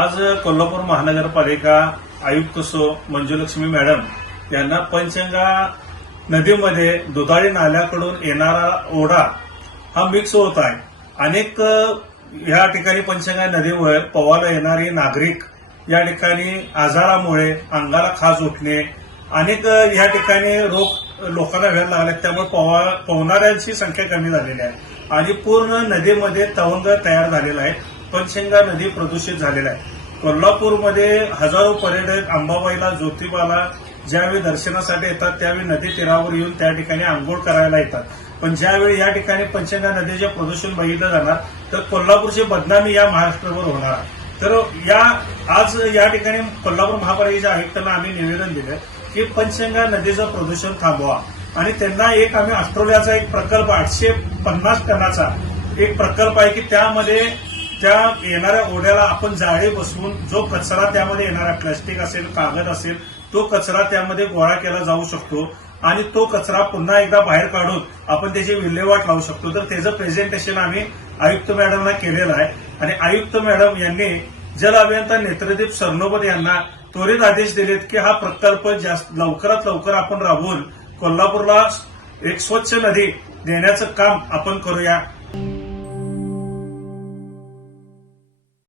आज कोल्हापूर महानगरपालिका आयुक्त सो मंजुलक्ष्मी मॅडम यांना पंचगंगा नदीमध्ये दुधाळी नाल्याकडून येणारा ओढा हा मिक्स होत आहे. अनेक या ठिकाणी पंचगंगा नदीवर पवायला येणारे नागरिक या ठिकाणी आजारामुळे अंगाला खाज उठणे अनेक या ठिकाणी रोग लोकांना व्हायला लागले त्यामुळे पोवा पोहणाऱ्यांची संख्या कमी झालेली आहे. आणि पूर्ण नदीमध्ये तवंग तयार झालेला आहे. पंचगंगा नदी प्रदूषित झालेला आहे. कोल्हापूरमध्ये हजारो पर्यटक अंबाबाईला ज्योतिबाला ज्यावेळी दर्शनासाठी येतात त्यावेळी नदी तीरावर येऊन त्या ठिकाणी आंघोळ करायला येतात. पण ज्यावेळी या ठिकाणी पंचगंगा नदीचे प्रदूषण बघितलं जाणार तर कोल्हापूरची बदनामी या महाराष्ट्रावर होणार तर या आज या ठिकाणी कोल्हापूर महापालिकेच्या आयुक्तांना आम्ही निवेदन दिलं की पंचगंगा नदीचं प्रदूषण थांबवा. आणि त्यांना एक आम्ही ऑस्ट्रेलियाचा एक प्रकल्प आठशे पन्नास टनाचा एक प्रकल्प आहे की त्यामध्ये त्या येणाऱ्या ओढ्याला आपण जाळे बसवून जो कचरा त्यामध्ये येणारा प्लास्टिक असेल कागद असेल तो कचरा त्यामध्ये गोळा केला जाऊ शकतो आणि तो कचरा पुन्हा एकदा बाहेर काढून आपण त्याची विल्हेवाट लावू शकतो तर त्याचं प्रेझेंटेशन आम्ही आयुक्त मॅडमला केलेलं आहे. आणि आयुक्त मॅडम यांनी जल अभियंता नेत्रदीप सरनोबत यांना त्वरित आदेश दिलेत की हा प्रकल्प जास्त लवकरात लवकर आपण राबवून कोल्हापूरला एक स्वच्छ नदी देण्याचं काम आपण करूया.